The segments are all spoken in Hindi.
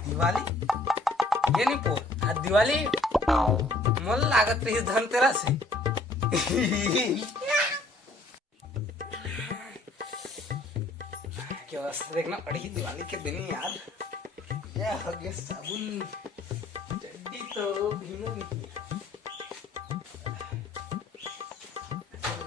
दिवाळी ये नहीं पोर आज दिवाळी मला लागत रही धनतेरस है। क्या अवस्था देखना पड़ी दिवाली के दिन याद ये हगे साबुन चड्डी तो भीनो नहीं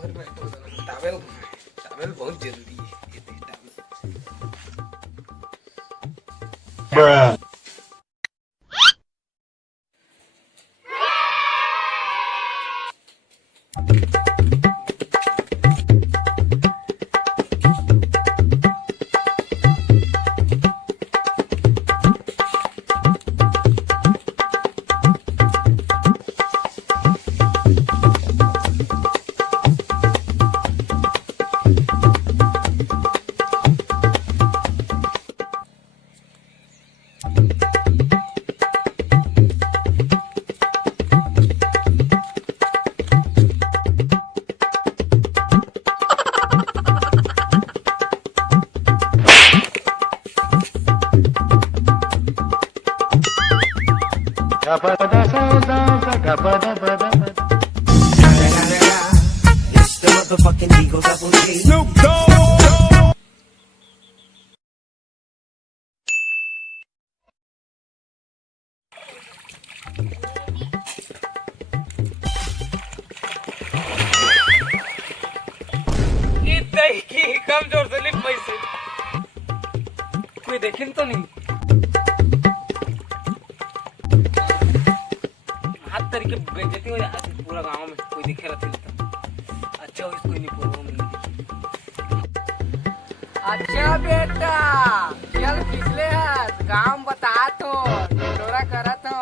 घर में तो टॉवेल टॉवेल बहुत जल्दी है ये towel. Bruh. It's the motherfucking Eagle Double G. Snoop Dogg. कमजोर से लिख पैसे कोई देखे तो नहीं हाथ तरीके बेइज्जती हो जाती पूरा गांव में कोई दिखे रहती तो अच्छा हो कोई नहीं पूरा में अच्छा बेटा चल पिछले हाथ गांव बता तो डोरा करा तो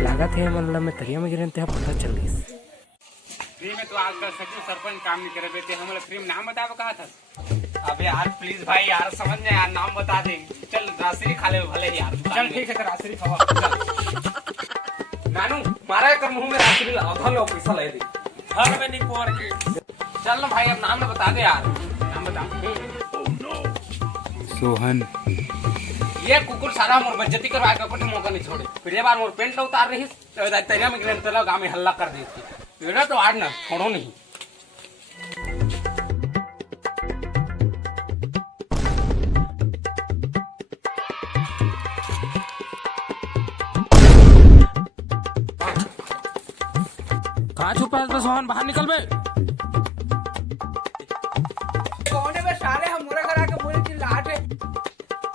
लागत है मतलब मैं तरिया में गिरे पता चल गई फ्री में तो आजकल सचिव सरपंच काम नहीं करे बेटे हमारे फ्री में नाम बताओ कहा था। अबे यार प्लीज भाई यार समझ में यार नाम बता दे चल राशि खा ले भले यार चल ठीक है राशि खावा नानू मारा कर मुंह में राशि आधा लो पैसा ले दे घर में नहीं पोर के चल ना भाई अब नाम ना बता दे यार नाम बता। सोहन ये कुकुर सारा मोर बेइज्जती करवा के कोई मौका नहीं छोड़े पिछले बार मोर पेंट उतार रही तरिया में गिरने तला गांव में हल्ला कर दी थी मेरा तो आज ना छोड़ो नहीं। कहाँ छुपा है सोहन बाहर निकल बे कोने में साले हम मुरा करा के बोले कि लाट है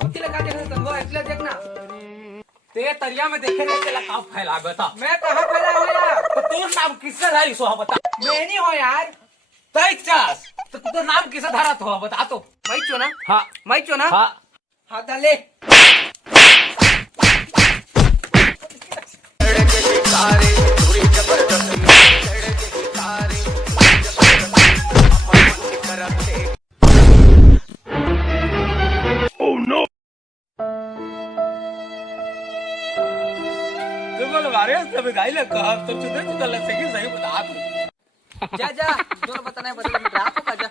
होती लगा के तो इसलिए देखना ते तरिया में देखे नहीं चला कहाँ फैला बता मैं कहाँ फैला हूँ यार तो तू नाम किससे धारी सो बता मैं नहीं हो यार तेईस तो तू नाम किससे धारा तो बता तो मैं चो ना हाँ मैं चो ना हाँ हाँ डाले सही बता जा जा जोर बताना है बदल में आपको का जा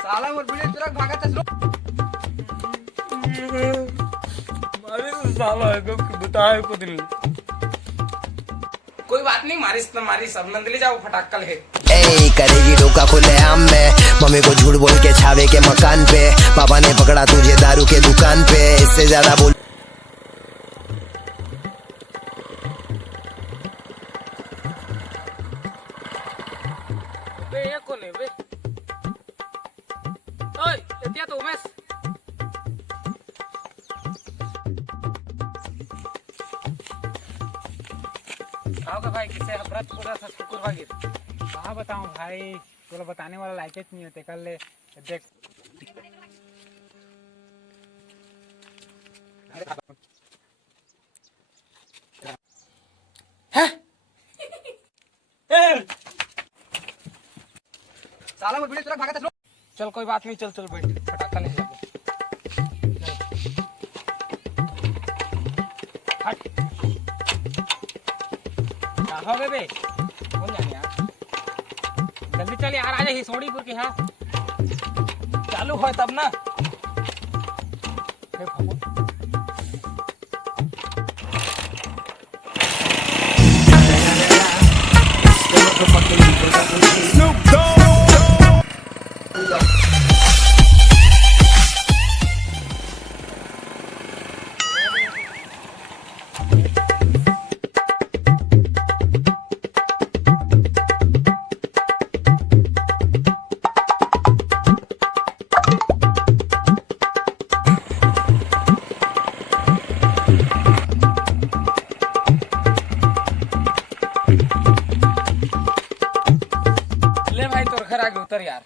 साला मोर वीडियो तुरंत भागत है मारे तो साला है को बताए को दिल कोई बात नहीं मारिस तो मारी सब नंद ले जाओ फटाकल है ए करेगी डोका खुले आम में मम्मी को झूठ बोल के छावे के मकान पे पापा ने पकड़ा तुझे दारू के दुकान पे इससे ज्यादा बोल खाओ का भाई किसे व्रत पूरा था शुक्रवार गिर। कहाँ बताऊँ भाई, तुला बताने वाला लायक ही नहीं होते। कल ले देख साला वो वीडियो तुरंत भागा था। चल कोई बात नहीं, चल चल बैठ, फटाका नहीं लगे। हट कहाँ हो बे, कौन जाने यार। जल्दी चल यार, आ जाइए सोड़ीपुर के। हाँ चालू हो तब ना। हे भगवान। ले भाई तोर घर आगे उतर यार।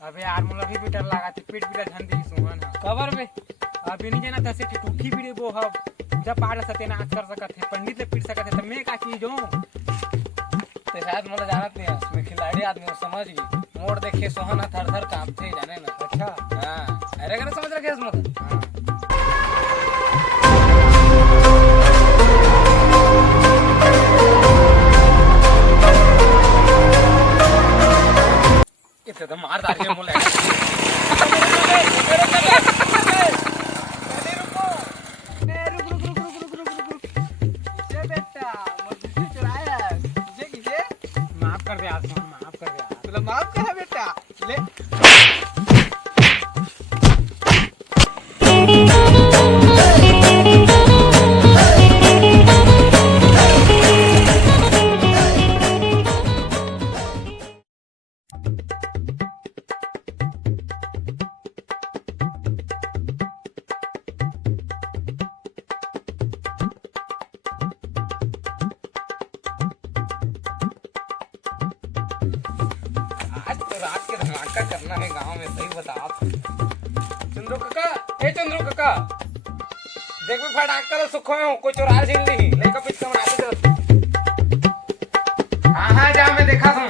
अबे यार मोला भी डर लगा थे, पीठ पीटा झंडी सुमन खबर में। अभी नहीं जाना तसे कि टूठी भी वो हब पूजा पाठ सते ना कर सकत है, पंडित ले पीट सकत है। तो मैं का चीज हूं ते शायद मोला जानत नहीं है। मैं खिलाड़ी आदमी हूं, समझ गई। मोड़ देखे सोहन थर थर कांपते जाने ना। अच्छा हां, अरे करे समझ रखे इसमें। हां इतने तो मार डाल के मोले। माफ कर दे आसमान, माफ कर दे। तुला माफ करा बेटा ले। आज तो रात के धमाका करना है गांव में, सही बता आप। चंद्रू काका, ए चंद्रू काका, देख भी फटाका सुखो में कोई चोरा झील नहीं लेकर पीछे बनाते चल। हाँ हाँ जा, मैं देखा था।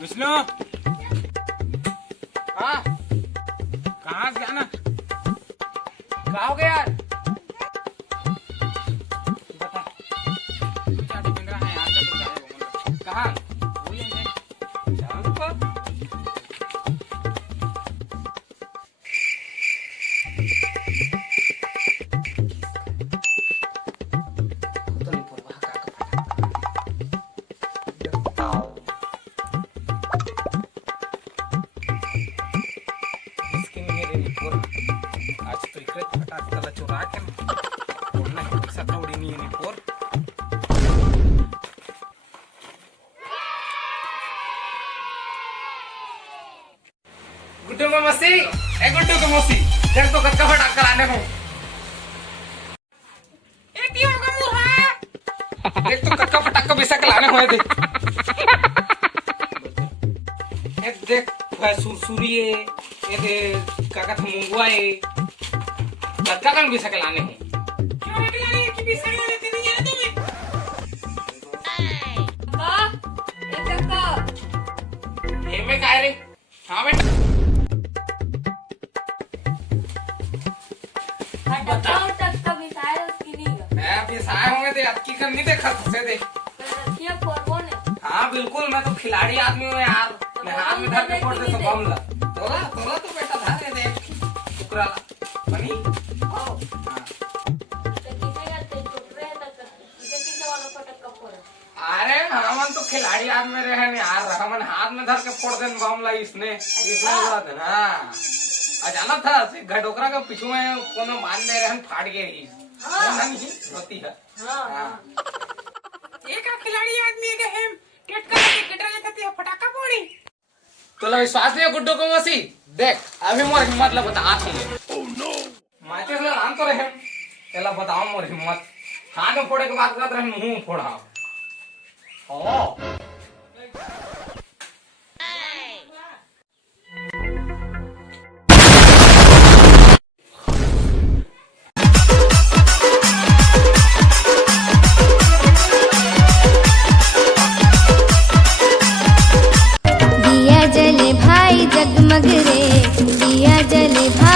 विष्णु हाँ कहाँ से आना, कहाँ हो गया यार। बता क्या दिख रहा है यार, जब जाए कहाँ वही है जाओ पर। तो नहीं पड़ रहा आज तो इकडे फटाकला चोरा के पूर्ण सतवडी नहीं है पोर। गुड्डू को मसी, ए गुड्डू को मसी, देख तो कक्का फटाका लाने को। ए तियो का मुर्हा, देख तो कक्का फटाका बिसक लाने होए दे। ए देख सुरसुरी है, ये दे काका था मुंगवा है, कक्का कन बिसक लाने हैं। क्यों रेडी लाने की बिसक लाने तेरी याद है तुम्हें? ये में काय रे? हाँ बेटा बताओ टक्का बिसाया उसकी नहीं है। मैं बिसाए होंगे तो अटकी कर नहीं देखा तुझसे दे। ये फोरबोन है। हाँ बिल्कुल, मैं तो खिलाड़ी आदमी हूँ यार। मैं हाथ में धर के फोड़ दे तो बम ला। तोला तोला तो बेटा धर दे टुकड़ा बनी। आओ तो किसे करते चुप रहे तक किसे वाला फटक्का फोड़ा। अरे हमन तो खिलाड़ी आदमी रहे यार, हमन हाथ में धर के फोड़ दे बम ला इसने उड़ा देना। अचानक था से घटोकरा के पीछू में कोनो मान दे रहन फाट गई हाँ। नहीं होती है हाँ हाँ एक खिलाड़ी आदमी के हम टेट का क्रिकेटर लेते हैं फटाका फोड़ी। तो विश्वास नहीं है गुड्डू को मसी देख अभी मोर हिम्मत ला बता आती है माचे से रान तो रहे एला बताओ मोर हिम्मत हाथ में फोड़े के बाद करत रहे मुंह में फोड़ा ओ दिया जले भाई जगमग रे, दिया जले भाई।